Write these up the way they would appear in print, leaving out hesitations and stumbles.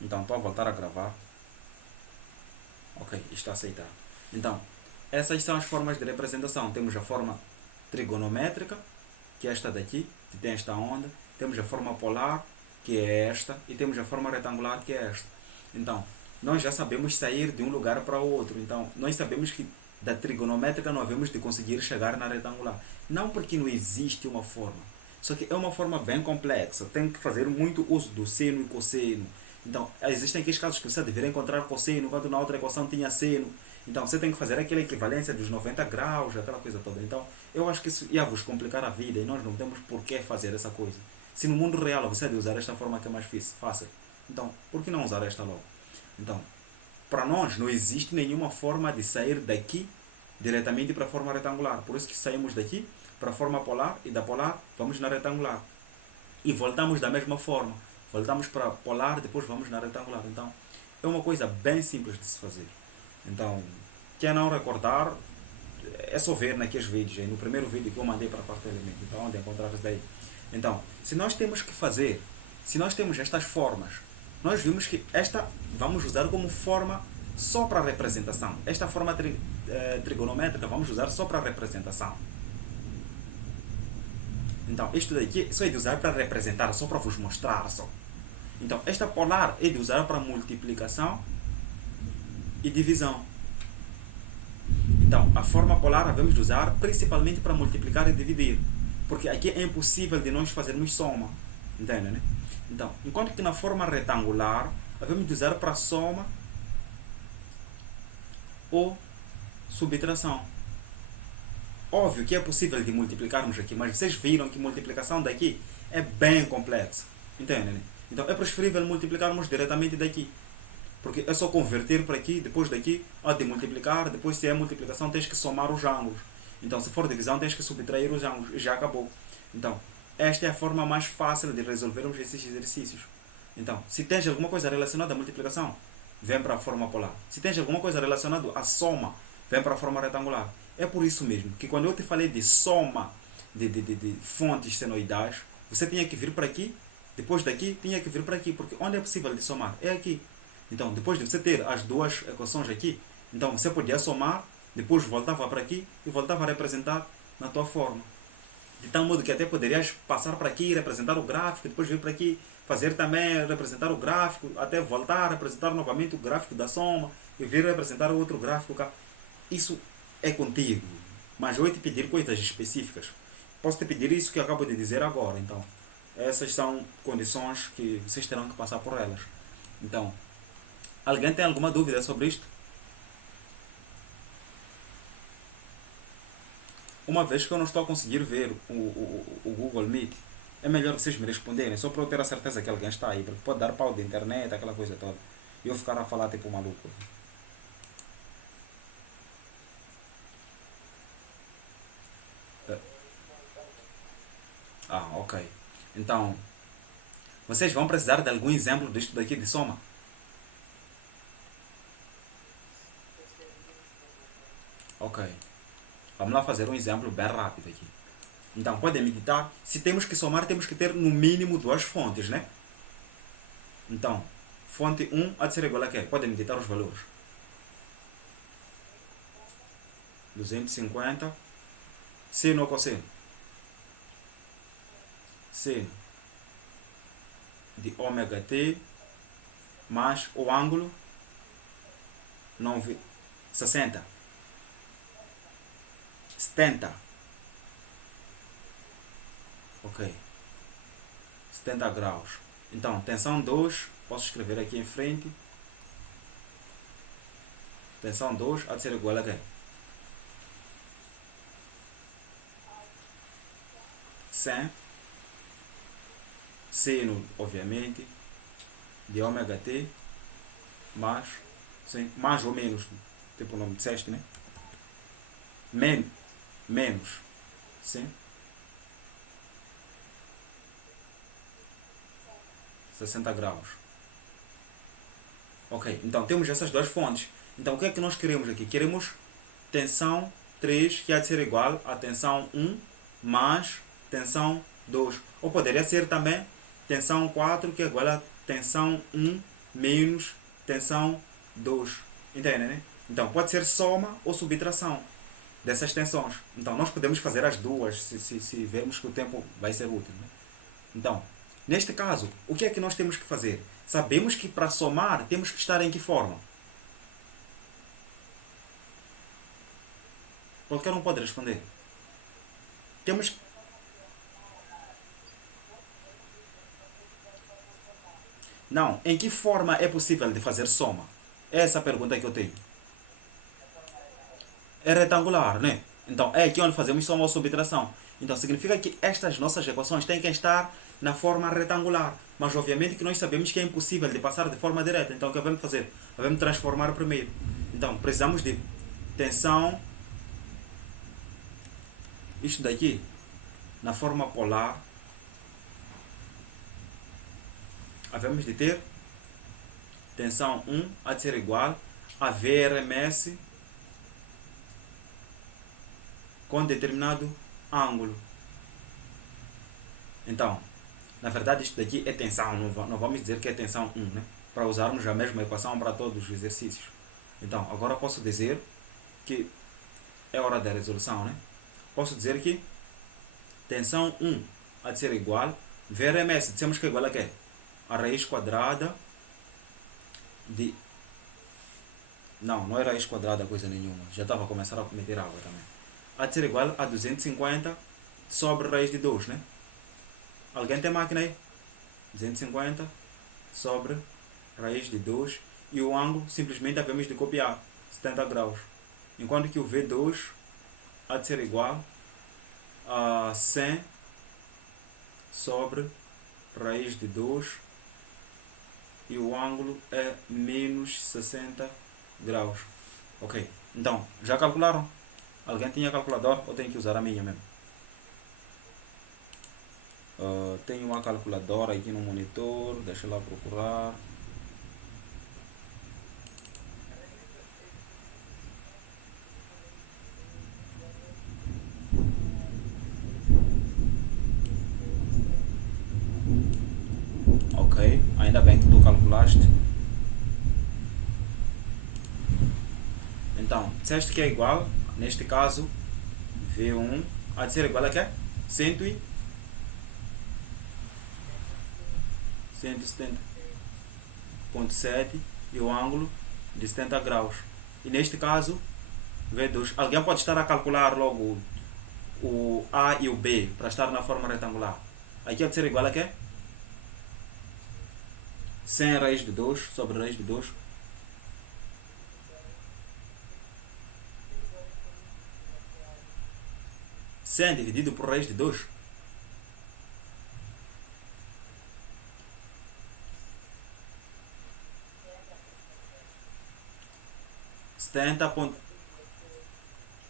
Então, estou a voltar a gravar. Ok, está a aceitar. Então, essas são as formas de representação. Temos a forma trigonométrica, que é esta daqui, que tem esta onda. Temos a forma polar, que é esta. E temos a forma retangular, que é esta. Então, nós já sabemos sair de um lugar para o outro. Então, nós sabemos que da trigonométrica nós havemos de conseguir chegar na retangular. Não porque não existe uma forma. Só que é uma forma bem complexa. Tem que fazer muito uso do seno e cosseno. Então, existem aqueles casos que você deveria encontrar cosseno, enquanto na outra equação tinha seno. Então, você tem que fazer aquela equivalência dos 90 graus, aquela coisa toda. Então, eu acho que isso ia vos complicar a vida e nós não temos por que fazer essa coisa. Se no mundo real você deve usar esta forma que é mais fácil, então, por que não usar esta logo? Então, para nós não existe nenhuma forma de sair daqui diretamente para a forma retangular. Por isso que saímos daqui para a forma polar e da polar vamos na retangular. E voltamos da mesma forma. Voltamos para a polar, depois vamos na retangular. Então, é uma coisa bem simples de se fazer. Então, quem não recordar, é só ver naqueles vídeos aí, no primeiro vídeo que eu mandei para a quarto elemento. Então, onde encontrar isso daí. Então, se nós temos que fazer, se nós temos estas formas, nós vimos que esta vamos usar como forma só para representação. Esta forma trigonométrica vamos usar só para representação. Então, isto daqui só é de usar para representar, só para vos mostrar só. Então, esta polar é de usar para multiplicação e divisão. Então, a forma polar devemos usar principalmente para multiplicar e dividir. Porque aqui é impossível de nós fazermos soma. Entende, né? Então, enquanto que na forma retangular, devemos usar para soma ou subtração. Óbvio que é possível de multiplicarmos aqui, mas vocês viram que multiplicação daqui é bem complexa. Entende, né? Então, é preferível multiplicarmos diretamente daqui. Porque é só converter para aqui, depois daqui, há de multiplicar, depois se é multiplicação tens que somar os ângulos. Então se for divisão tens que subtrair os ângulos e já acabou. Então, esta é a forma mais fácil de resolvermos esses exercícios. Então, se tens alguma coisa relacionada à multiplicação, vem para a forma polar. Se tens alguma coisa relacionada à soma, vem para a forma retangular. É por isso mesmo que quando eu te falei de soma de fontes senoidais, você tinha que vir para aqui, depois daqui tinha que vir para aqui, porque onde é possível de somar? É aqui. Então, depois de você ter as duas equações aqui, então você podia somar, depois voltava para aqui e voltava a representar na tua forma. De tal modo que até poderias passar para aqui e representar o gráfico, depois vir para aqui fazer também representar o gráfico, até voltar a representar novamente o gráfico da soma e vir representar o outro gráfico cá. Isso é contigo, mas eu vou te pedir coisas específicas. Posso te pedir isso que eu acabo de dizer agora, então. Essas são condições que vocês terão que passar por elas. Então, alguém tem alguma dúvida sobre isto? Uma vez que eu não estou a conseguir ver o Google Meet, é melhor vocês me responderem, só para eu ter a certeza que alguém está aí, porque pode dar pau de internet, aquela coisa toda. E eu ficar a falar tipo maluco. Ah, ok. Então, vocês vão precisar de algum exemplo disto daqui de soma? Ok. Vamos lá fazer um exemplo bem rápido aqui. Então, podem meditar. Se temos que somar, temos que ter no mínimo duas fontes, né? Então, fonte 1 há de ser igual a quê? Podem meditar os valores. 250. Seno ou cosseno? Seno de ômega t mais o ângulo 60. 70. Ok. 70 graus. Então, tensão 2, posso escrever aqui em frente. Tensão 2 há de ser igual a quê? 100. Seno, obviamente, de ômega t mais, sim, mais ou menos, tipo o nome disseste, né? Men menos, sim, 60 graus. Ok, então temos essas duas fontes. Então o que é que nós queremos aqui? Queremos tensão 3, que há de ser igual a tensão 1 mais tensão 2. Ou poderia ser também tensão 4, que é igual a tensão 1 menos tensão 2. Entende, né? Então pode ser soma ou subtração dessas tensões. Então nós podemos fazer as duas se vermos que o tempo vai ser útil. Né? Então, neste caso, o que é que nós temos que fazer? Sabemos que para somar temos que estar em que forma? Qualquer um pode responder. Temos. Não, em que forma é possível de fazer soma? Essa é a pergunta que eu tenho. É retangular, né? Então é aqui onde fazemos soma ou subtração. Então significa que estas nossas equações têm que estar na forma retangular. Mas obviamente que nós sabemos que é impossível de passar de forma direta. Então o que vamos fazer? Vamos transformar primeiro. Então precisamos de tensão, isto daqui, na forma polar. Havemos de ter tensão 1 a ser igual a VRMS com determinado ângulo. Então, na verdade isto daqui é tensão, não vamos dizer que é tensão 1, né? Para usarmos a mesma equação para todos os exercícios. Então, agora posso dizer que é hora da resolução, né? Posso dizer que tensão 1 há de ser igual, VRMS, dissemos que é igual a quê? A raiz quadrada de... Não é raiz quadrada coisa nenhuma. Já estava a começar a meter água também. Há de ser igual a 250 sobre raiz de 2, né? Alguém tem máquina aí? 250 sobre raiz de 2 e o ângulo simplesmente havemos de copiar 70 graus. Enquanto que o V2 há de ser igual a 100 sobre raiz de 2 e o ângulo é menos 60 graus. Ok, então, já calcularam? Alguém tinha calculador ou tem que usar a minha mesmo? Tenho uma calculadora aqui no monitor, deixa eu lá procurar. Ok, ainda bem que tu calculaste. Então, disseste que é igual, neste caso, V1 há de ser igual a quê? 170.7 e o ângulo de 70 graus. E neste caso, V2. Alguém pode estar a calcular logo o A e o B para estar na forma retangular. Aqui há de ser igual a quê? 100 raiz de 2 sobre raiz de 2. 100 dividido por raiz de 2.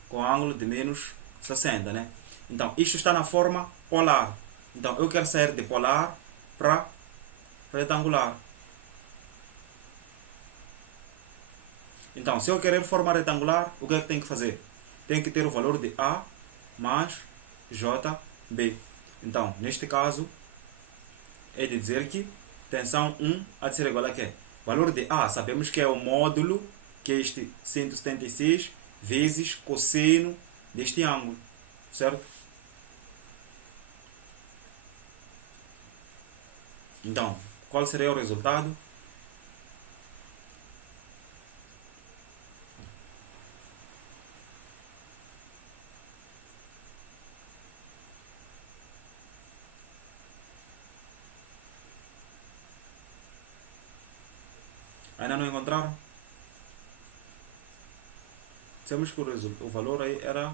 Com ângulo de menos 60, né? Então, isto está na forma polar. Então, eu quero sair de polar para retangular. Então, se eu querer forma retangular, o que é que tem que fazer? Tem que ter o valor de A mais JB. Então, neste caso, é de dizer que tensão 1 há de ser igual a quê? Valor de A, sabemos que é o módulo, que é este 176, vezes cosseno deste ângulo, certo? Então, qual seria o resultado? Ainda não encontraram? Dissemos que o valor aí era...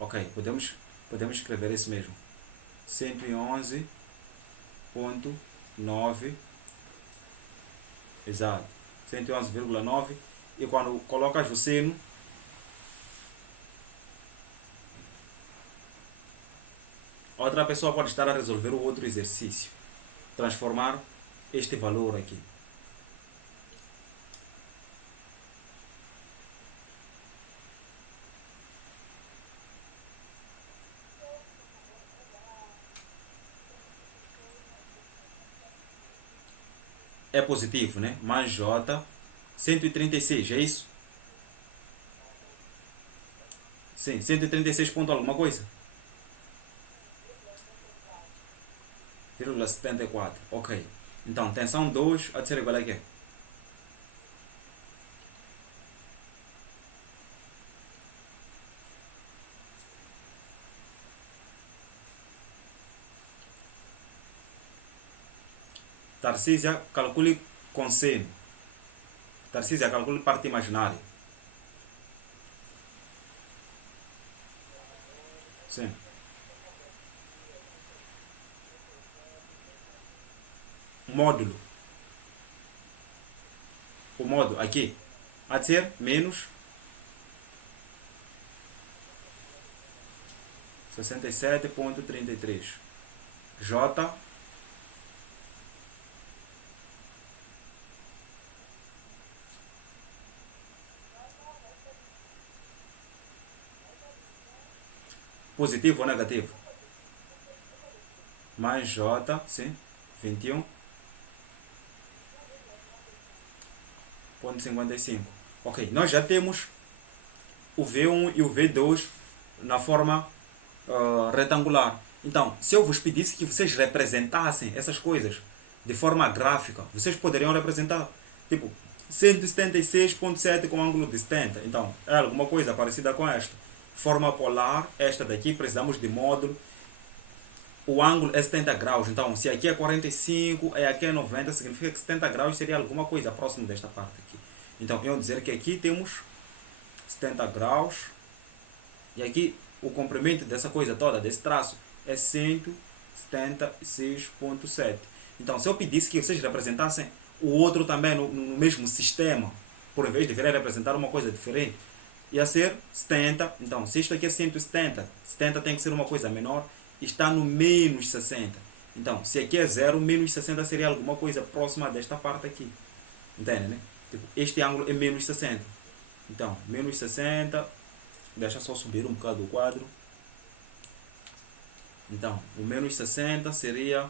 Ok, podemos escrever isso mesmo. 111.9, exato, 111,9, e quando colocas o seno, outra pessoa pode estar a resolver o outro exercício, transformar este valor aqui. é positivo, né? Mais J, 136, é isso? Sim, 136 ponto alguma coisa. 0,74. Ok. Então, tensão 2 há de ser igual a quê? Tarcísia, calcule com seno. Tarcísia, calcule parte imaginária. Sim. Módulo. O módulo aqui há de ser menos 67,33. J, positivo ou negativo? Mais J, sim, 21,55. Ok, nós já temos o V1 e o V2 na forma retangular. Então, se eu vos pedisse que vocês representassem essas coisas de forma gráfica, vocês poderiam representar, tipo, 176,7 com ângulo de 70. Então, é alguma coisa parecida com esta. Forma polar, esta daqui, precisamos de módulo. O ângulo é 70 graus. Então, se aqui é 45 e aqui é 90, significa que 70 graus seria alguma coisa próximo desta parte aqui. Então, eu vou dizer que aqui temos 70 graus. E aqui o comprimento dessa coisa toda, desse traço, é 176,7. Então, se eu pedisse que vocês representassem o outro também no mesmo sistema, por vez de querer representar uma coisa diferente, ia ser 70. Então, se isto aqui é 170, 70 tem que ser uma coisa menor, está no menos 60. Então, se aqui é 0, menos 60 seria alguma coisa próxima desta parte aqui. Entende, né? Tipo, este ângulo é menos 60. Então, menos 60. Deixa só subir um bocado o quadro. Então, o menos 60 seria...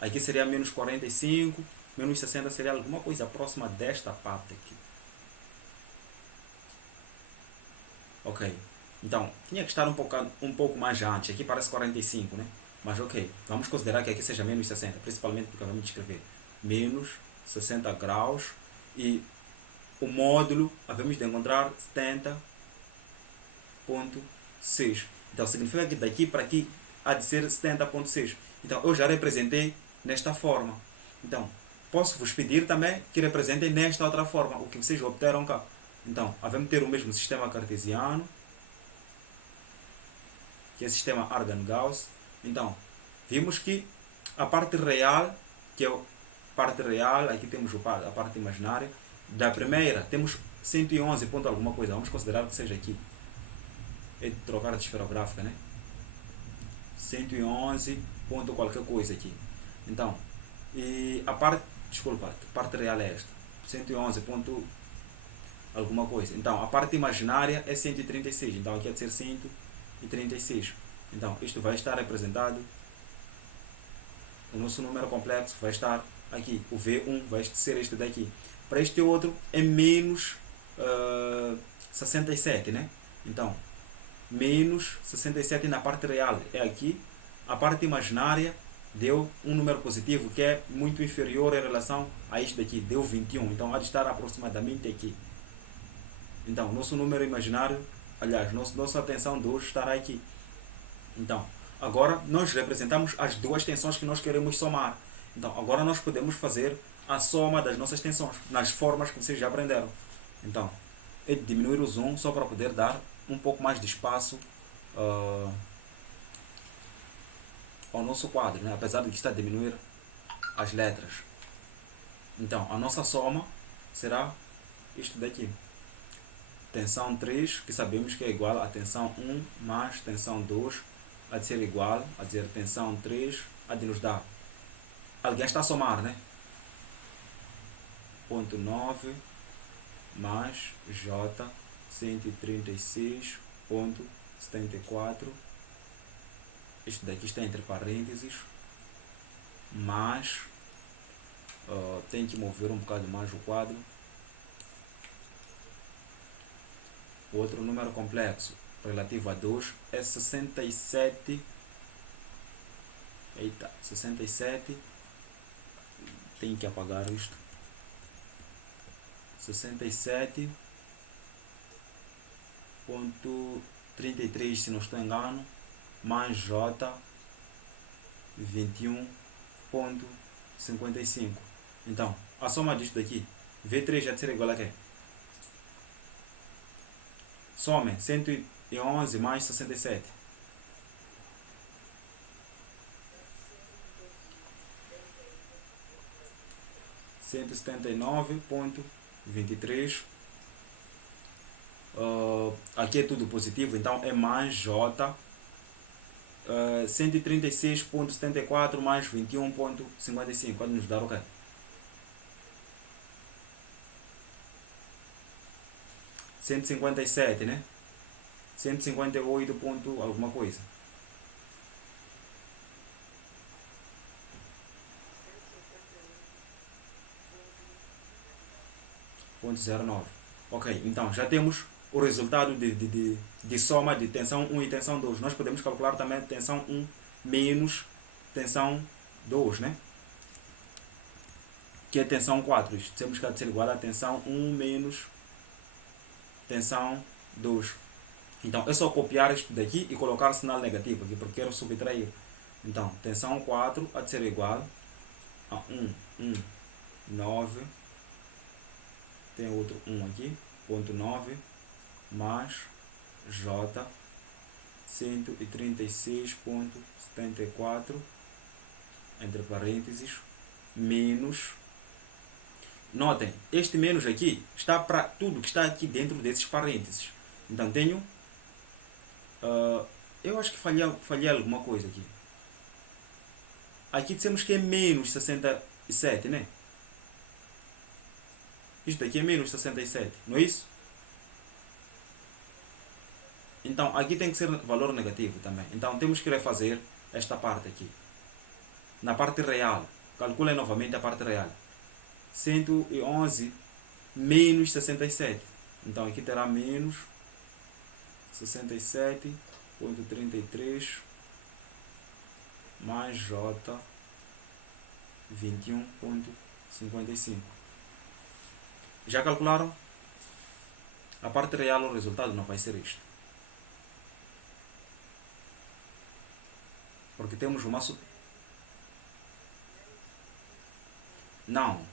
Aqui seria menos 45. Menos 60 seria alguma coisa próxima desta parte aqui. Ok. Então, tinha que estar um pouco mais antes. Aqui parece 45, né? Mas ok. Vamos considerar que aqui seja menos 60. Principalmente porque vamos escrever menos 60 graus. E o módulo, havemos de encontrar 70,6. Então, significa que daqui para aqui há de ser 70,6. Então, eu já representei nesta forma. Então, posso vos pedir também que representem nesta outra forma, o que vocês obteram cá. Então, havemos ter o mesmo sistema cartesiano, que é o sistema Argand-Gauss. Então, vimos que a parte real, que é a parte real, aqui temos a parte imaginária. Da primeira, temos 111 ponto alguma coisa. Vamos considerar que seja aqui. É de trocar de esferográfica, né? 111 ponto qualquer coisa aqui. Então, e a parte, desculpa, a parte real é esta. 111 ponto alguma coisa. Então, a parte imaginária é 136. Então, aqui é de ser 136. Então, isto vai estar representado. O nosso número complexo vai estar aqui. O V1 vai ser este daqui. Para este outro é menos 67, né? Então, menos 67 na parte real é aqui. A parte imaginária deu um número positivo que é muito inferior em relação a este daqui. Deu 21. Então, há de estar aproximadamente aqui. Então, nosso número imaginário, aliás, nossa tensão 2 estará aqui. Então, agora nós representamos as duas tensões que nós queremos somar. Então, agora nós podemos fazer a soma das nossas tensões, nas formas que vocês já aprenderam. Então, é diminuir o zoom só para poder dar um pouco mais de espaço ao nosso quadro, né? Apesar de que está a diminuir as letras. Então, a nossa soma será isto daqui. Tensão 3, que sabemos que é igual a tensão 1 mais tensão 2, há de ser igual a dizer tensão 3, há de nos dar. Alguém está a somar, né? Ponto 9 mais J 136,74. Isto daqui está entre parênteses. Mais Tem que mover um bocado mais o quadro. O outro número complexo relativo a 2 é 67. Eita, 67. Tenho que apagar isto. 67.33, se não estou engano, mais J 21.55. Então, a soma disto daqui, V3 vai ser igual a quê? Some 111 mais 67. Cento e 179.23. Aqui é tudo positivo, então é mais J 136.74 mais 21.55. Pode nos dar o quê? 157, né? 158 ponto alguma coisa. Ponto 09. Ok, então já temos o resultado de soma de tensão 1 e tensão 2. Nós podemos calcular também tensão 1 menos tensão 2, né? Que é tensão 4. Isto temos que ser igual a tensão 1 menos tensão 2. Então é só copiar isto daqui e colocar o sinal negativo aqui, porque quero subtrair. Então, tensão 4 há de ser igual a 9. Tem outro 1 aqui, ponto 9, mais J 136.74, entre parênteses, menos. Notem, este menos aqui está para tudo que está aqui dentro desses parênteses. Então tenho, eu acho que falhei alguma coisa aqui. Aqui dissemos que é menos 67, né? Isto aqui é menos 67, não é isso? Então aqui tem que ser valor negativo também. Então temos que refazer esta parte aqui. Na parte real, calcule novamente a parte real. 111 menos 67. Então aqui terá menos 67.33 mais J 21.55. Já calcularam? A parte real, o resultado não vai ser isto. Porque temos uma... Não.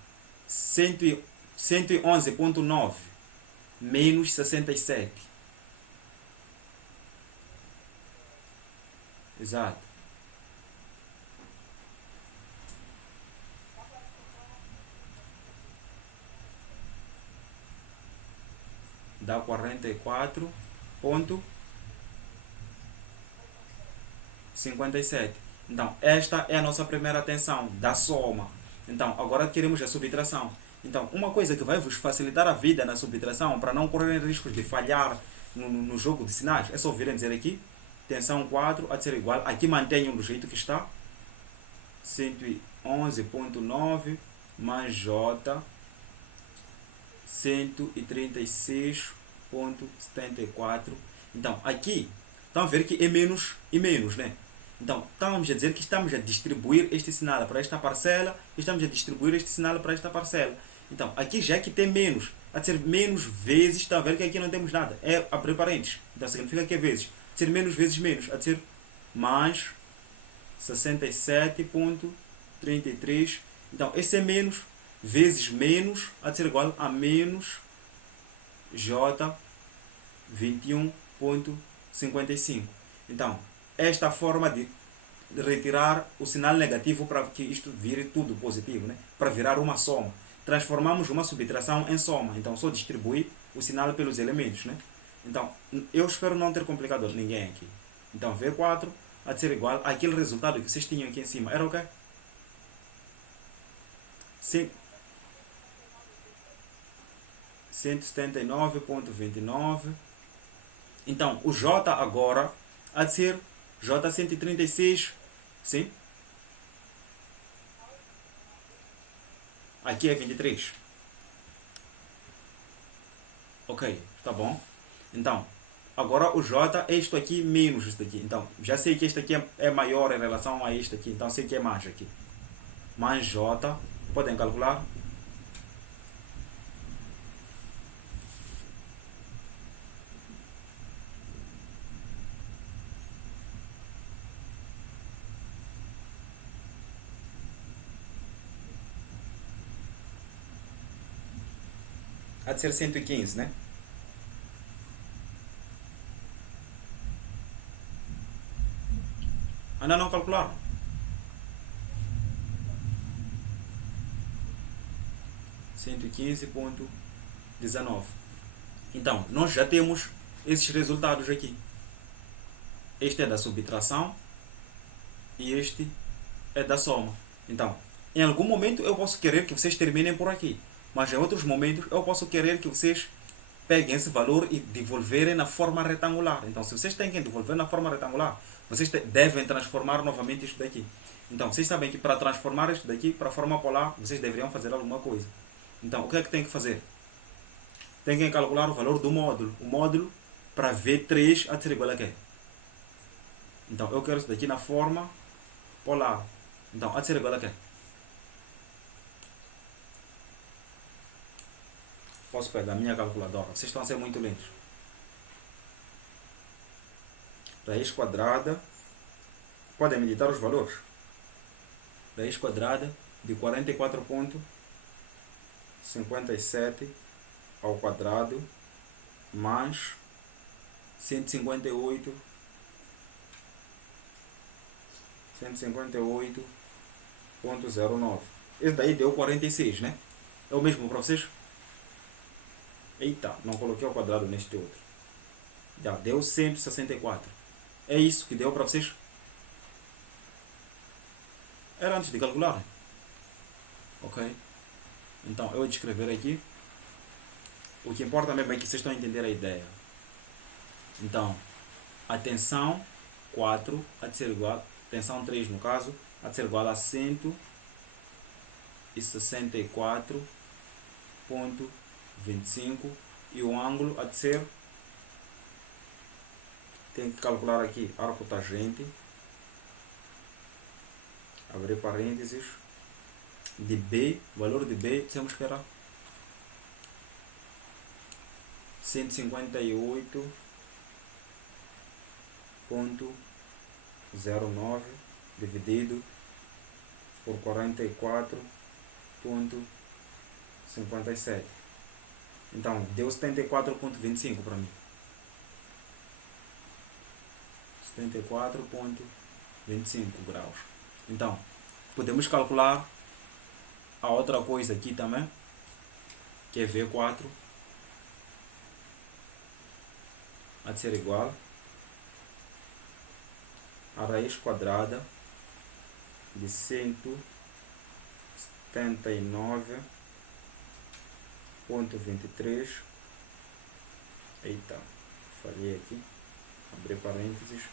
111.9 menos 67. Exato. Dá 44.57. Então, esta é a nossa primeira tensão da soma. Então, agora queremos a subtração. Então, uma coisa que vai vos facilitar a vida na subtração, para não correr riscos de falhar no jogo de sinais, é só virem dizer aqui, tensão 4 a ser igual, aqui mantenham do jeito que está, 111.9 mais J 136.74. Então, aqui, estão a ver que é menos e menos, né? Então, estamos a dizer que estamos a distribuir este sinal para esta parcela e estamos a distribuir este sinal para esta parcela. Então, aqui já que tem menos, há de ser menos vezes, está a ver que aqui não temos nada. É abrir parênteses. Então, significa que é vezes. Há de ser menos vezes menos. Há de ser mais 67.33. Então, esse é menos vezes menos, há de ser igual a menos J 21.55. Então, esta forma de retirar o sinal negativo para que isto vire tudo positivo, né? Para virar uma soma. Transformamos uma subtração em soma. Então, só distribuir o sinal pelos elementos, né? Então, eu espero não ter complicado ninguém aqui. Então, V4 há de ser igual àquele resultado que vocês tinham aqui em cima. Era o quê? Sim. 179.29. Então, o J agora há de ser J 136. Sim? Aqui é 23. Ok, tá bom. Então, agora o J é isto aqui menos isto aqui. Então, já sei que este aqui é maior em relação a este aqui. Então, sei que é mais aqui. Mais J. Podem calcular? Há de ser 115, né? Ainda não calcularam? 115,19. Então, nós já temos esses resultados aqui. Este é da subtração e este é da soma. Então, em algum momento eu posso querer que vocês terminem por aqui, mas em outros momentos eu posso querer que vocês peguem esse valor e devolverem na forma retangular. Então, se vocês têm que devolver na forma retangular, vocês devem transformar novamente isto daqui. Então, vocês sabem que para transformar isto daqui para a forma polar, vocês deveriam fazer alguma coisa. Então, o que é que tem que fazer? Tem que calcular o valor do módulo. O módulo para V3 a ser igual a quê? Então, eu quero isso daqui na forma polar. Então, a ser igual a quê? Posso pegar a minha calculadora. Vocês estão a ser muito lentos. Raiz quadrada. Podem meditar os valores. Raiz quadrada de 44,57 ao quadrado mais 158,09. Esse daí deu 46, né? É o mesmo para vocês? Eita, não coloquei o quadrado neste outro. Já deu 164. É isso que deu para vocês? Era antes de calcular. Ok? Então eu vou descrever aqui. O que importa mesmo é que vocês estão a entender a ideia. Então, a tensão 4 há de ser igual, tensão 3 no caso, há de ser igual a 164,25 e o ângulo há de ser, tem que calcular aqui arco tangente, abrir parênteses, de B, o valor de B dissemos que era 158,09 dividido por 44,57. Então, deu 74,25 para mim. 74,25 graus. Então, podemos calcular a outra coisa aqui também, que é V4, há de ser igual a raiz quadrada de 179,23. Eita, falhei aqui. Abrir parênteses.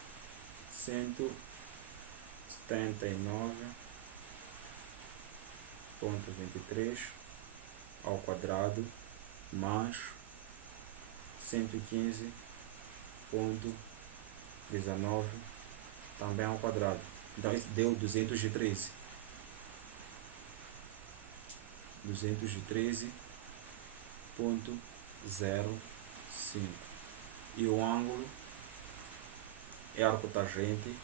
179,23 ao quadrado mais 115,19 também ao quadrado. Então isso deu 213. 213,05. E o ângulo é arco tangente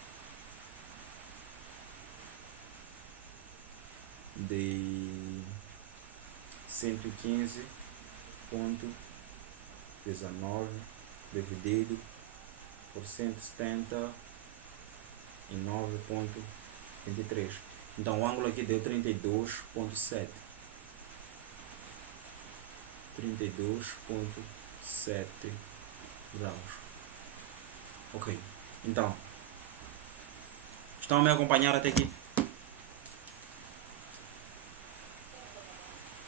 de 115,19 dividido por 179,23. Então o ângulo aqui deu 32,7. 32,7 graus. Ok. Então, estão a me acompanhar até aqui?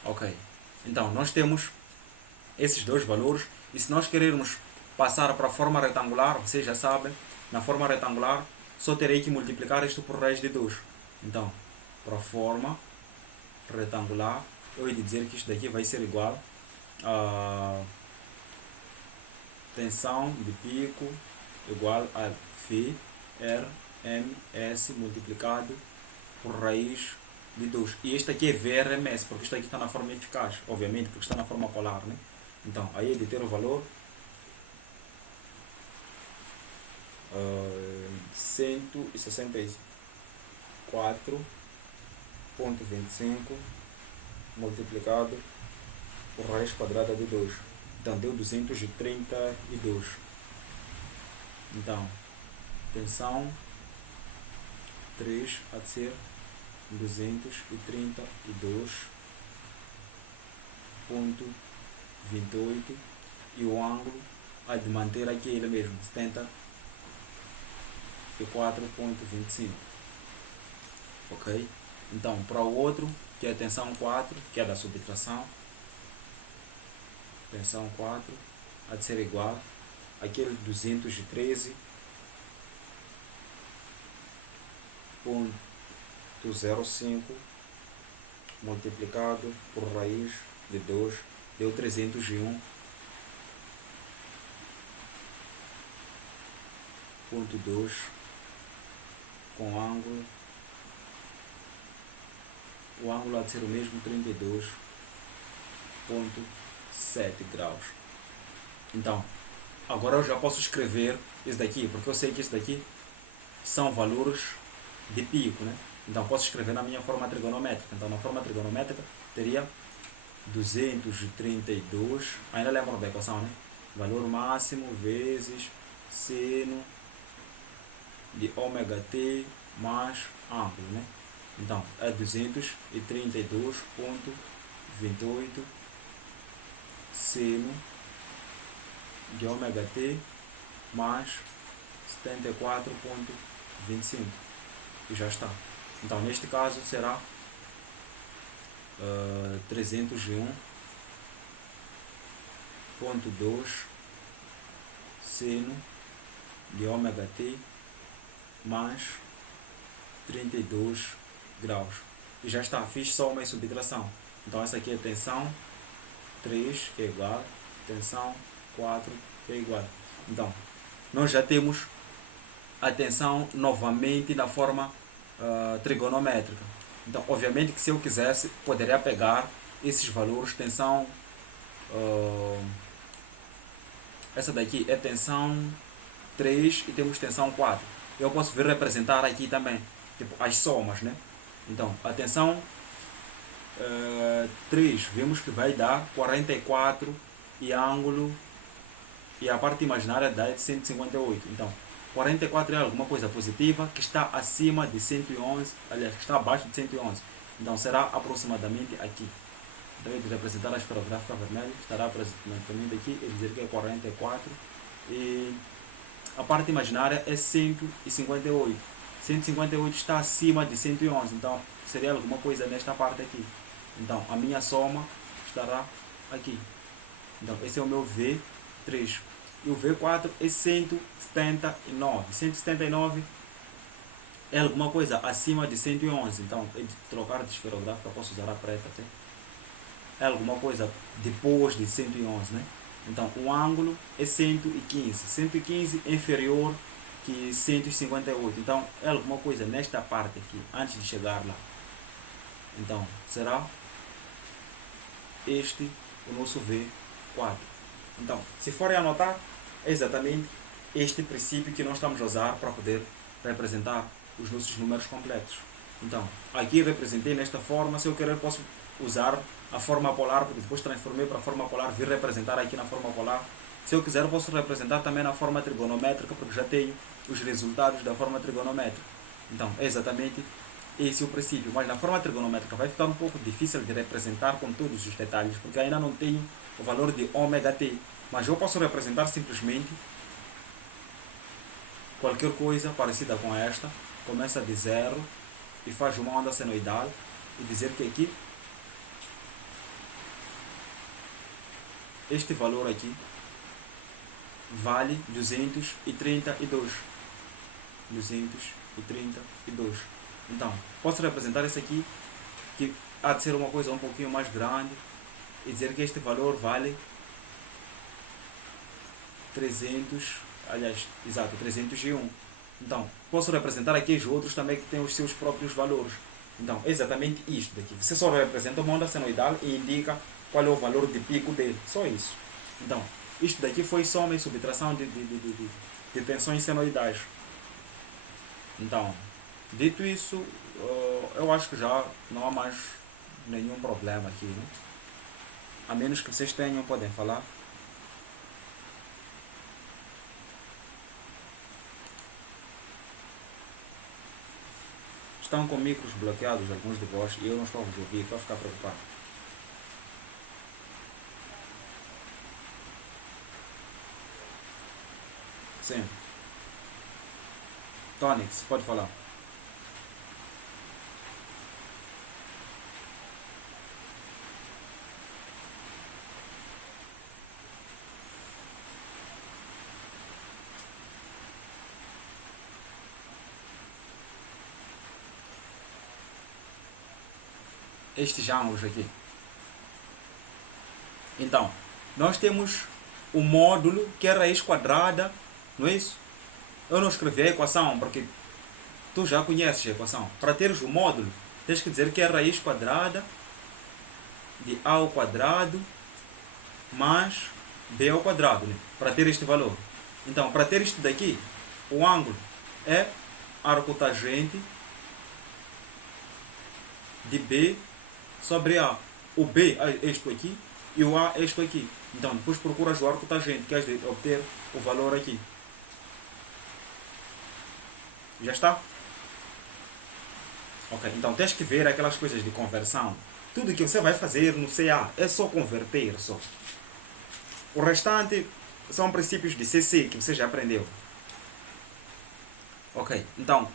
Ok. Então, nós temos esses dois valores e se nós querermos passar para a forma retangular, vocês já sabem, na forma retangular só terei que multiplicar isto por raiz de 2. Então, para a forma retangular, eu ia dizer que isto daqui vai ser igual a tensão de pico igual a Φ R M S multiplicado por raiz de 2. E este aqui é VRMS, porque isto aqui está na forma eficaz, obviamente, porque está na forma polar, né? Então, aí é de ter o valor 164,25 multiplicado por raiz quadrada de 2. Então, deu 232. Então, tensão 3 a ser 232,28 e o ângulo há de manter aqui ele mesmo, 74,25. Ok? Então, para o outro, que é a tensão 4, que é da subtração, tensão 4 há de ser igual àquele 213,05 multiplicado por raiz de 2 deu 301,2 com ângulo. O ângulo há de ser o mesmo, 32,7 graus. Então, agora eu já posso escrever isso daqui, porque eu sei que isso daqui são valores de pico, né? Então, posso escrever na minha forma trigonométrica. Então, na forma trigonométrica, teria 232, ainda lembram da equação, né? Valor máximo vezes seno de ômega t mais ângulo, né? Então, é 232,28 seno de ômega t mais 74,25. E já está. Então, neste caso, será 301,2 seno de ômega t mais 32 graus. E já está, fiz só uma subtração. Então essa aqui é tensão 3, que é igual, tensão 4, que é igual. Então, nós já temos a tensão novamente na forma trigonométrica. Então, obviamente que se eu quisesse, poderia pegar esses valores, tensão, essa daqui é tensão 3 e temos tensão 4. Eu posso vir representar aqui também, tipo, as somas, né? Então, a tensão 3, vemos que vai dar 44 e ângulo, e a parte imaginária dá 158. Então, 44 é alguma coisa positiva que está acima de 111, aliás, que está abaixo de 111. Então, será aproximadamente aqui. Então, eu vou representar a esferográfica vermelha, estará aproximadamente aqui, e dizer que é 44. E a parte imaginária é 158. 158 está acima de 111, então seria alguma coisa nesta parte aqui. Então a minha soma estará aqui. Então esse é o meu V3. E o V4 é 179. 179 é alguma coisa acima de 111. Então, de trocar de esferográfica, posso usar a preta até. É alguma coisa depois de 111, né? Então, o ângulo é 115. 115 é inferior que 158. Então, é alguma coisa nesta parte aqui, antes de chegar lá. Então, será este o nosso V4. Então, se forem anotar, é exatamente este princípio que nós estamos a usar para poder representar os nossos números complexos. Então, aqui representei nesta forma. Se eu querer, posso usar a forma polar, porque depois transformei para a forma polar, vir representar aqui na forma polar. Se eu quiser, eu posso representar também na forma trigonométrica, porque já tenho os resultados da forma trigonométrica. Então, é exatamente esse o princípio. Mas na forma trigonométrica vai ficar um pouco difícil de representar com todos os detalhes, porque ainda não tenho o valor de ômega t. Mas eu posso representar simplesmente qualquer coisa parecida com esta. Começa de 0 e faz uma onda senoidal e dizer que aqui este valor aqui vale 232. 232. Então, posso representar isso aqui, que há de ser uma coisa um pouquinho mais grande e dizer que este valor vale 300, aliás, exato, 301. Então, posso representar aqui os outros também que têm os seus próprios valores. Então, é exatamente isto daqui. Você só representa uma onda senoidal e indica qual é o valor de pico dele. Só isso. Então, isto daqui foi soma e subtração de tensões senoidais. Então, dito isso, eu acho que já não há mais nenhum problema aqui, né? A menos que vocês tenham, podem falar. Estão com micros bloqueados, alguns de vós, e eu não estou a vos ouvir, estou a ficar preocupado. Sim. Tonix, pode falar. Estes ângulos aqui. Então, nós temos o módulo que é raiz quadrada, não é isso? Eu não escrevi a equação porque tu já conheces a equação. Para teres o módulo, tens que dizer que é raiz quadrada de a ao quadrado mais b ao quadrado, né? Para ter este valor. Então, para ter isto daqui, o ângulo é arcotangente de b sobre a. O b é isto aqui e o a é isto aqui. Então, depois procuras o arcotangente, que has de obter o valor aqui. Já está? Ok, então tens que ver aquelas coisas de conversão. Tudo que você vai fazer no CA é só converter, só. O restante são princípios de CC que você já aprendeu. Ok, então,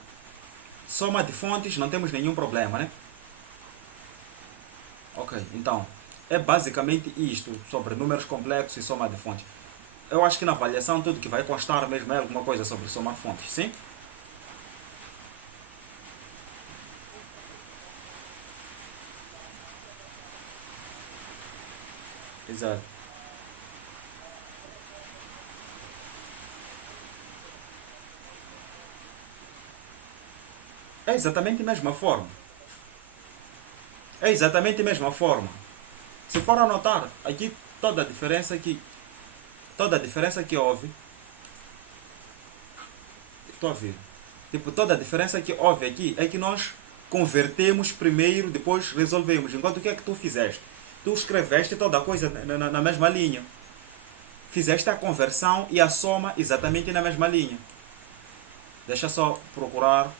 soma de fontes, não temos nenhum problema, né? Ok, então, é basicamente isto sobre números complexos e soma de fontes. Eu acho que na avaliação tudo que vai constar mesmo é alguma coisa sobre somar fontes, sim? Exato. É exatamente a mesma forma. É exatamente a mesma forma. Se for anotar, aqui toda a diferença que houve, estou a ver, tipo, toda a diferença que houve aqui é que nós convertemos primeiro, depois resolvemos. Enquanto o que é que tu fizeste? Tu escreveste toda a coisa na mesma linha. Fizeste a conversão e a soma exatamente na mesma linha. Deixa só procurar.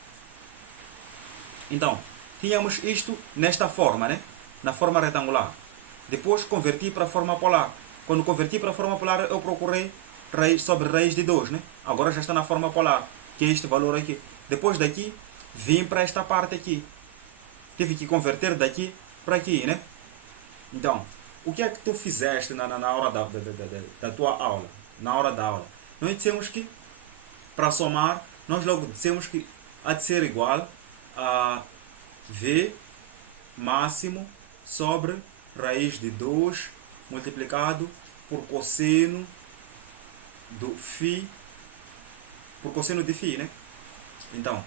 Então, tínhamos isto nesta forma, né? Na forma retangular. Depois converti para a forma polar. Quando converti para a forma polar, eu procurei raiz sobre raiz de 2, né? Agora já está na forma polar, que é este valor aqui. Depois daqui, vim para esta parte aqui. Tive que converter daqui para aqui, né? Então, o que é que tu fizeste na hora da tua aula? Na hora da aula? Nós dissemos que, para somar, nós logo dissemos que há de ser igual a V máximo sobre raiz de 2 multiplicado por cosseno do φ, por cosseno de φ, né? Então,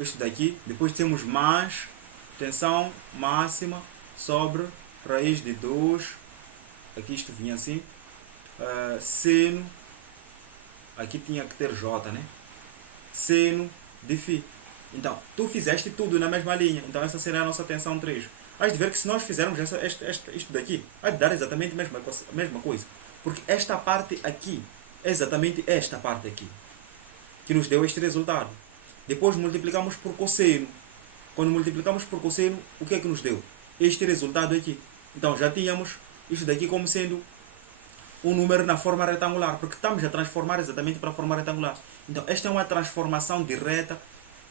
isto daqui, depois temos mais tensão máxima sobre raiz de 2, aqui isto vinha assim, seno, aqui tinha que ter J, né? Seno de φ. Então, tu fizeste tudo na mesma linha, então essa será a nossa tensão 3. Has de ver que se nós fizermos isto daqui, vai dar exatamente a mesma coisa. Porque esta parte aqui é exatamente esta parte aqui, que nos deu este resultado. Depois multiplicamos por cosseno. Quando multiplicamos por cosseno, o que é que nos deu? Este resultado aqui. Então já tínhamos isto daqui como sendo um número na forma retangular, porque estamos a transformar exatamente para a forma retangular. Então esta é uma transformação direta,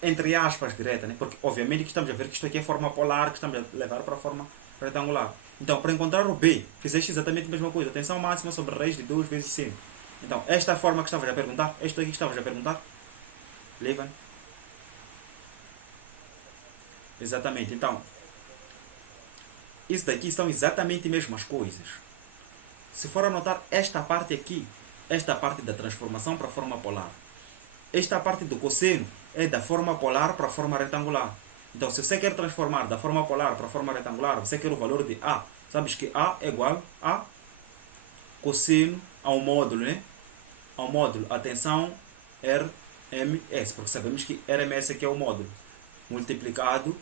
entre aspas direta, né? Porque obviamente que estamos a ver que isto aqui é forma polar, que estamos a levar para a forma retangular. Então, para encontrar o B, fizeste exatamente a mesma coisa. Tensão máxima sobre raiz de 2 vezes seno. Então, esta forma que estavas a perguntar, isto aqui que estavas a perguntar, Levan. Exatamente. Então, isso daqui são exatamente as mesmas coisas. Se for a notar esta parte aqui, esta parte da transformação para a forma polar. Esta parte do cosseno é da forma polar para a forma retangular. Então, se você quer transformar da forma polar para a forma retangular, você quer o valor de A. Sabes que A é igual a cosseno ao módulo, né? Ao módulo, atenção, RMS, porque sabemos que RMS aqui é o módulo, multiplicado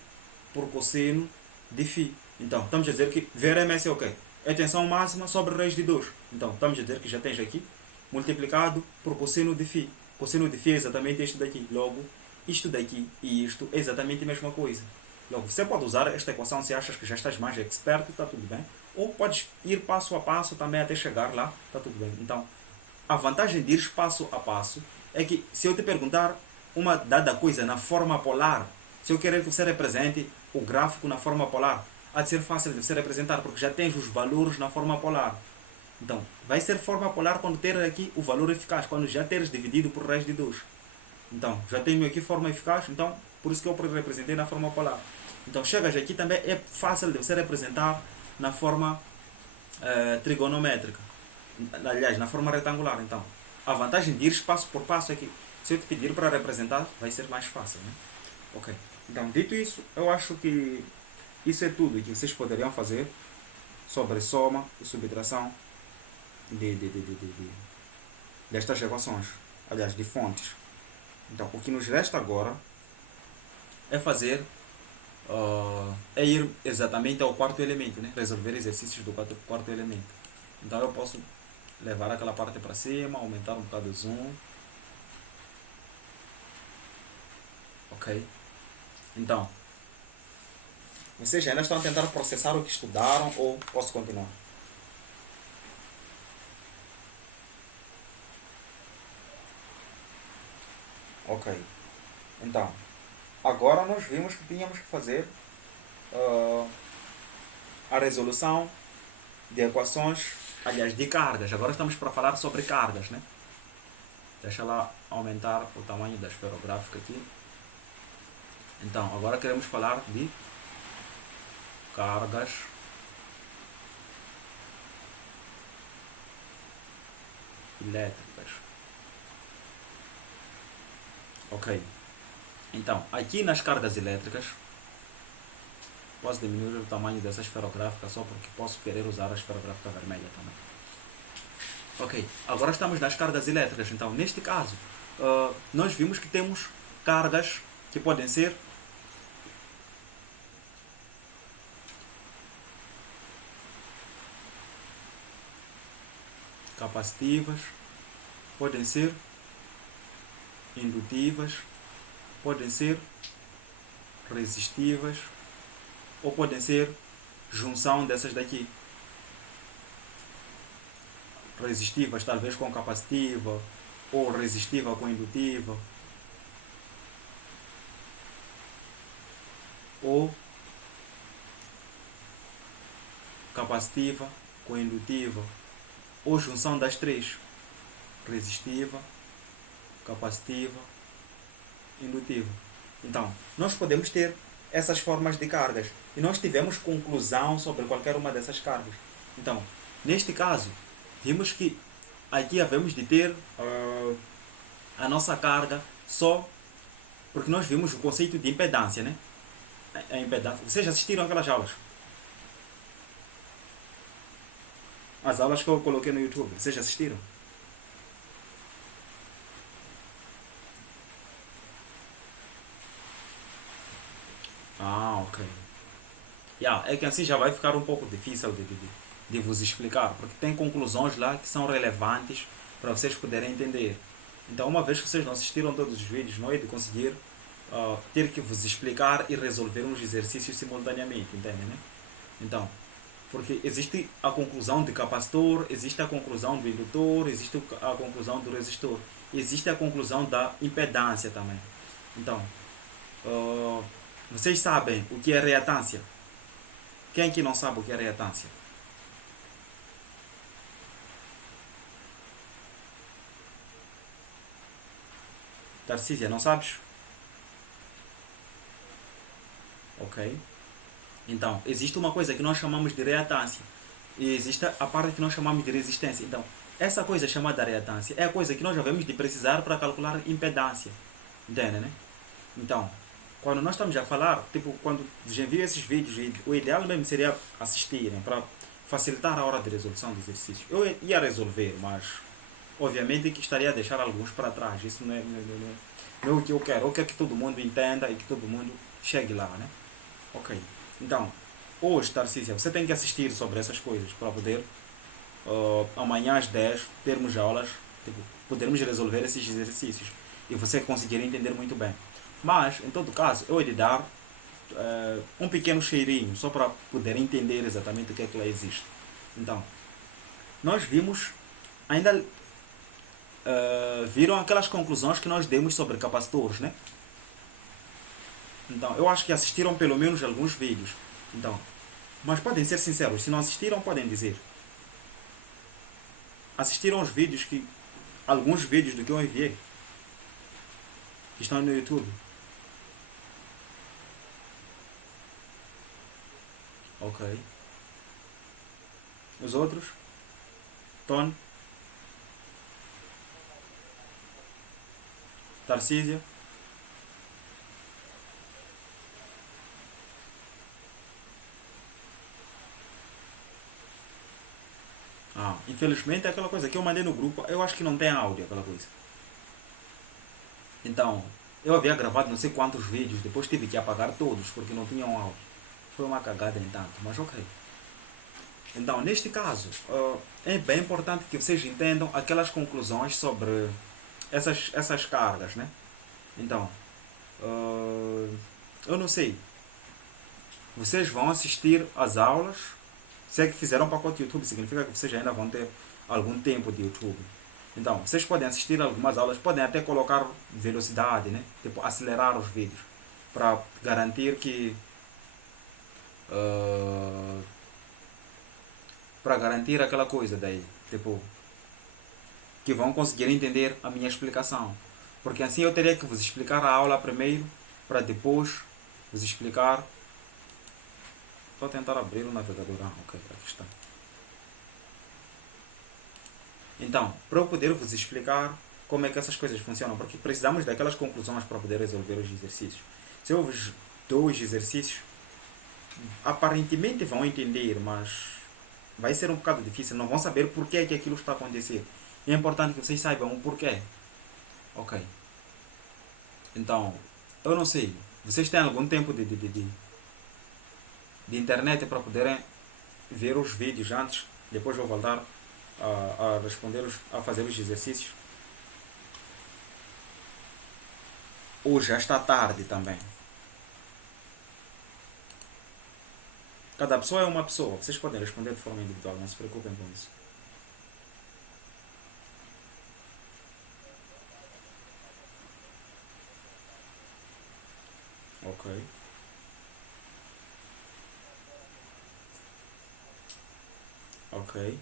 por cosseno de φ. Então, estamos a dizer que VRMS é o quê? É tensão máxima sobre raiz de 2. Então, estamos a dizer que já tens aqui multiplicado por cosseno de φ. Cosseno de φ é exatamente isto daqui. Logo, isto daqui e isto é exatamente a mesma coisa. Logo, você pode usar esta equação se achas que já estás mais expert, está tudo bem. Ou podes ir passo a passo também até chegar lá, está tudo bem. Então, a vantagem de ir passo a passo é que se eu te perguntar uma dada coisa na forma polar, se eu querer que você represente o gráfico na forma polar, há de ser fácil de você representar, porque já tens os valores na forma polar. Então, vai ser forma polar quando ter aqui o valor eficaz, quando já teres dividido por raiz de 2. Então, já tenho aqui forma eficaz, então, por isso que eu representei na forma polar. Então, chegas aqui também é fácil de você representar na forma trigonométrica. Aliás, na forma retangular. Então, a vantagem de ir passo por passo é que, se eu te pedir para representar, vai ser mais fácil, né? Ok. Então, dito isso, eu acho que isso é tudo que vocês poderiam fazer sobre soma e subtração destas equações, aliás, de fontes. Então, o que nos resta agora é fazer, é ir exatamente ao quarto elemento, né? Resolver exercícios do quarto elemento. Então, eu posso levar aquela parte para cima, aumentar um bocado o zoom. Ok? Então, vocês ainda estão a tentar processar o que estudaram ou posso continuar? Ok. Então, agora nós vimos que tínhamos que fazer a resolução de equações, aliás, de cargas. Agora estamos para falar sobre cargas, né? Deixa lá aumentar o tamanho da esferográfica aqui. Então, agora queremos falar de cargas elétricas. Ok. Então, aqui nas cargas elétricas, posso diminuir o tamanho dessa esferográfica só porque posso querer usar a esferográfica vermelha também. Ok, agora estamos nas cargas elétricas. Então, neste caso, nós vimos que temos cargas que podem ser capacitivas, podem ser indutivas, podem ser resistivas ou podem ser junção dessas daqui. Resistivas talvez com capacitiva ou resistiva com indutiva ou capacitiva com indutiva ou junção das três: resistiva, capacitiva, indutiva. Então, nós podemos ter essas formas de cargas e nós tivemos conclusão sobre qualquer uma dessas cargas. Então, neste caso, vimos que aqui havemos de ter a nossa carga só porque nós vimos o conceito de impedância, né? A impedância. Vocês assistiram aquelas aulas? As aulas que eu coloquei no YouTube, vocês assistiram? Ah, ok. É que assim já vai ficar um pouco difícil de vos explicar, porque tem conclusões lá que são relevantes para vocês poderem entender. Então, uma vez que vocês não assistiram todos os vídeos, não é de conseguir ter que vos explicar e resolver uns exercícios simultaneamente, entendem, né? Então, porque existe a conclusão de capacitor, existe a conclusão do indutor, existe a conclusão do resistor, existe a conclusão da impedância também. Então, vocês sabem o que é reatância? Quem que não sabe o que é reatância? Tarcísia, não sabes? Ok. Então, existe uma coisa que nós chamamos de reatância e existe a parte que nós chamamos de resistência. Então, essa coisa chamada reatância é a coisa que nós devemos de precisar para calcular impedância. Entende, né? Então, quando nós estamos a falar, tipo, quando já envio esses vídeos, o ideal mesmo seria assistirem para facilitar a hora de resolução do exercício. Eu ia resolver, mas obviamente que estaria a deixar alguns para trás. Isso não é o que eu quero. Eu quero que todo mundo entenda e que todo mundo chegue lá, né? Ok. Então, hoje, Tarcísia, você tem que assistir sobre essas coisas para poder, amanhã às 10 termos aulas, tipo, podermos resolver esses exercícios e você conseguir entender muito bem. Mas, em todo caso, eu ia lhe dar um pequeno cheirinho, só para poder entender exatamente o que é que lá existe. Então, nós vimos, ainda viram aquelas conclusões que nós demos sobre capacitores, né? Então, eu acho que assistiram pelo menos alguns vídeos. Então, mas podem ser sinceros, se não assistiram, podem dizer. Assistiram os vídeos que. Alguns vídeos do que eu enviei. Que estão no YouTube. Ok. Os outros? Tony? Tarcísia? Infelizmente é aquela coisa que eu mandei no grupo, eu acho que não tem áudio aquela coisa. Então, eu havia gravado não sei quantos vídeos, depois tive que apagar todos porque não tinham áudio. Foi uma cagada em tanto, mas ok. Então, neste caso, é bem importante que vocês entendam aquelas conclusões sobre essas cargas, né? Então, eu não sei. Vocês vão assistir às aulas. Se é que fizeram um pacote de YouTube, significa que vocês ainda vão ter algum tempo de YouTube. Então, vocês podem assistir algumas aulas, podem até colocar velocidade, né? Tipo, acelerar os vídeos, para garantir que para garantir aquela coisa daí, tipo, que vão conseguir entender a minha explicação. Porque assim eu teria que vos explicar a aula primeiro, para depois vos explicar. Estou a tentar abrir o navegador. Ok, aqui está. Então, para eu poder vos explicar como é que essas coisas funcionam, porque precisamos daquelas conclusões para poder resolver os exercícios. Se eu vos dou os exercícios, aparentemente vão entender, mas vai ser um bocado difícil, não vão saber porquê é que aquilo está a acontecer. E é importante que vocês saibam o porquê. Ok. Então, eu não sei. Vocês têm algum tempo de internet para poderem ver os vídeos antes? Depois vou voltar a responder, a fazer os exercícios. Ou já está tarde também. Cada pessoa é uma pessoa. Vocês podem responder de forma individual, não se preocupem com isso. Ok. Ok.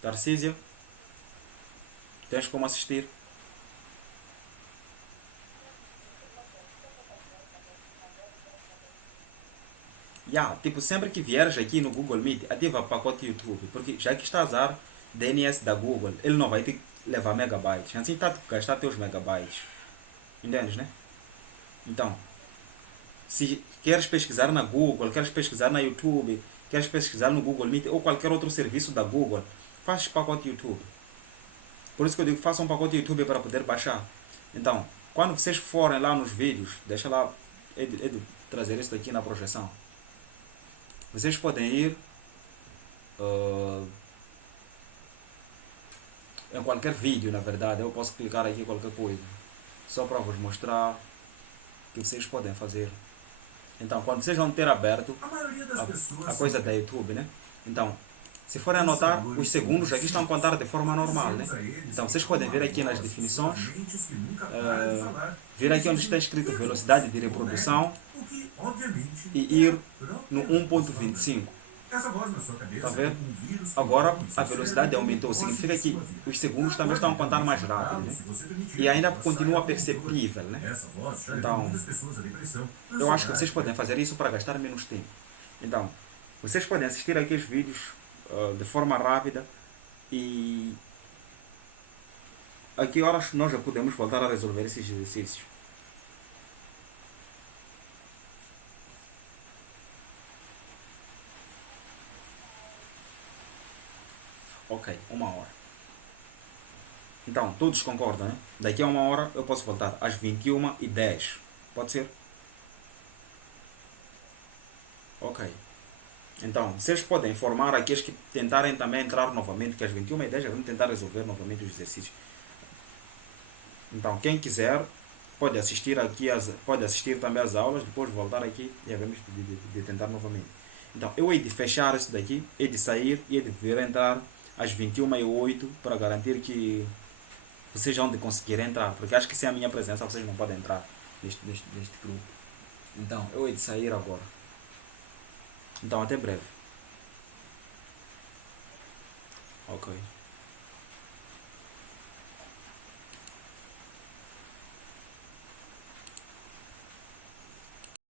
Tarcísio, tens como assistir? Tipo, sempre que vieres aqui no Google Meet, ativa o pacote YouTube, porque já que está a usar DNS da Google, ele não vai te levar megabytes. Assim está a gastar teus megabytes. Entendes, né? Então, se queres pesquisar na Google, queres pesquisar na YouTube, queres pesquisar no Google Meet ou qualquer outro serviço da Google, faz pacote YouTube. Por isso que eu digo, faça um pacote YouTube para poder baixar. Então, quando vocês forem lá nos vídeos, deixa lá, trazer isso daqui na projeção. Vocês podem ir em qualquer vídeo, na verdade. Eu posso clicar aqui em qualquer coisa. Só para vos mostrar o que vocês podem fazer. Então, quando vocês vão ter aberto a coisa da YouTube, né? Então, se forem anotar, os segundos aqui estão a contar de forma normal, né? Então, vocês podem ver aqui nas definições, ver aqui onde está escrito velocidade de reprodução e ir no 1.25. Está a ver? Agora a velocidade aumentou, significa que os segundos também estão a contar mais rápido, né? E ainda continua perceptível, né? Então, eu acho que vocês podem fazer isso para gastar menos tempo. Então, vocês podem assistir aqui os vídeos de forma rápida e a que horas nós já podemos voltar a resolver esses exercícios? Ok, 1 hora. Então, todos concordam, né? Daqui a 1 hora eu posso voltar às 21h10. Pode ser? Ok. Então, vocês podem informar aqueles que tentarem também entrar novamente, que às 21h10 já vamos tentar resolver novamente os exercícios. Então, quem quiser pode assistir aqui, pode assistir também às aulas, depois voltar aqui e havemos de tentar novamente. Então, eu hei de fechar isso daqui, hei de sair e hei de vir entrar às 21h08 para garantir que vocês vão de conseguir entrar, porque acho que sem a minha presença vocês não podem entrar neste grupo. Então, eu hei de sair agora. Então, até breve. Ok.